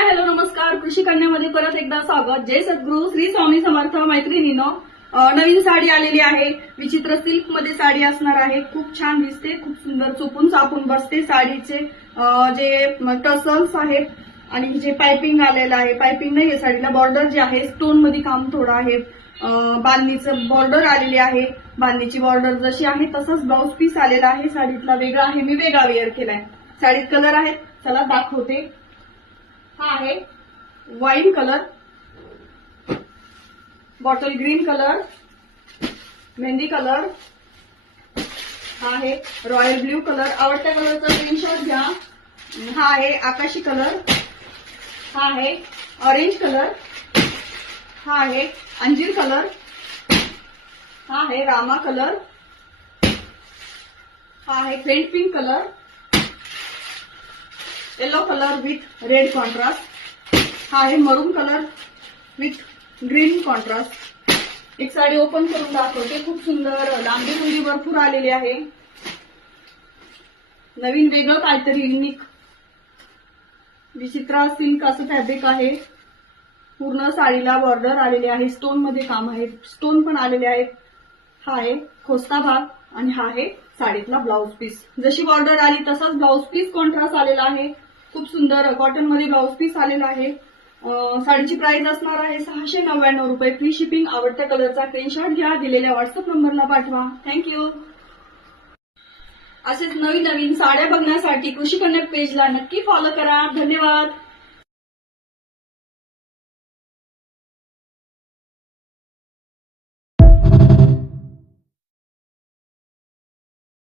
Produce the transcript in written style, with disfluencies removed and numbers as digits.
Hi hello नमस्कार. कृषी कन्यामध्ये परत एकदा स्वागत. जय सद्गुरू श्री स्वामी समर्थ. मैत्रिणींनो, नवीन साडी आलेली आहे. विचित्र सिल्क मध्ये साडी असणार आहे. खूप छान दिसते, खूप सुंदर चोपून चापून बसते. साडीचे जे टसल्स आहेत आणि जे पाइपिंग आलेलं आहे, पाइपिंग नाहीये साडीला, बॉर्डर जे आहे स्टोन मध्ये काम थोडं आहे. बांधणीचं बॉर्डर आलेली आहे. बांधणीची बॉर्डर जशी आहे तसंच ब्लाऊज पीस आलेला आहे. साडीतला वेगळा आहे, मी वेगळा वेअर केलाय. साडीत कलर आहेत, चला दाखवते. हा आहे wine colour, bottle green colour, mehndi colour, हा आहे रॉयल ब्ल्यू कलर. आवडत्या कलरचा स्क्रीनशॉट घ्या. हा आहे आकाशी कलर, हा आहे ऑरेंज कलर, हा आहे अंजीर कलर, हा आहे रामा कलर, हा आहे faint pink colour, yellow colour with red contrast, हा आहे मरून कलर विथ ग्रीन कॉन्ट्रास्ट. एक साडी ओपन करून दाखवते. खूप सुंदर लांबी रुंदी भरपूर आलेली आहे. नवीन वेगळं काहीतरी युनिक विचित्र सिल्क असं फॅब्रिक आहे. पूर्ण साडीला बॉर्डर आलेली आहे. स्टोन मध्ये काम आहे, स्टोन पण आलेले आहेत. हा आहे खोस्ता भाग आणि हा आहे साडीतला ब्लाऊज पीस. जशी बॉर्डर आली तसाच ब्लाऊज पीस कॉन्ट्रास्ट आलेला आहे. खूप सुंदर कॉटन मध्ये ब्लाऊज पीस आलेला आहे. साडीची प्राइस असणार आहे 699 रुपये. Free shipping. आवडत्या कलरचा स्क्रीनशॉट घ्या, दिलेल्या व्हॉट्सअप नंबरला पाठवा. थँक्यू. असेच नवीन नवीन साड्या बघण्यासाठी कृषी कन्या पेजला नक्की फॉलो करा. धन्यवाद.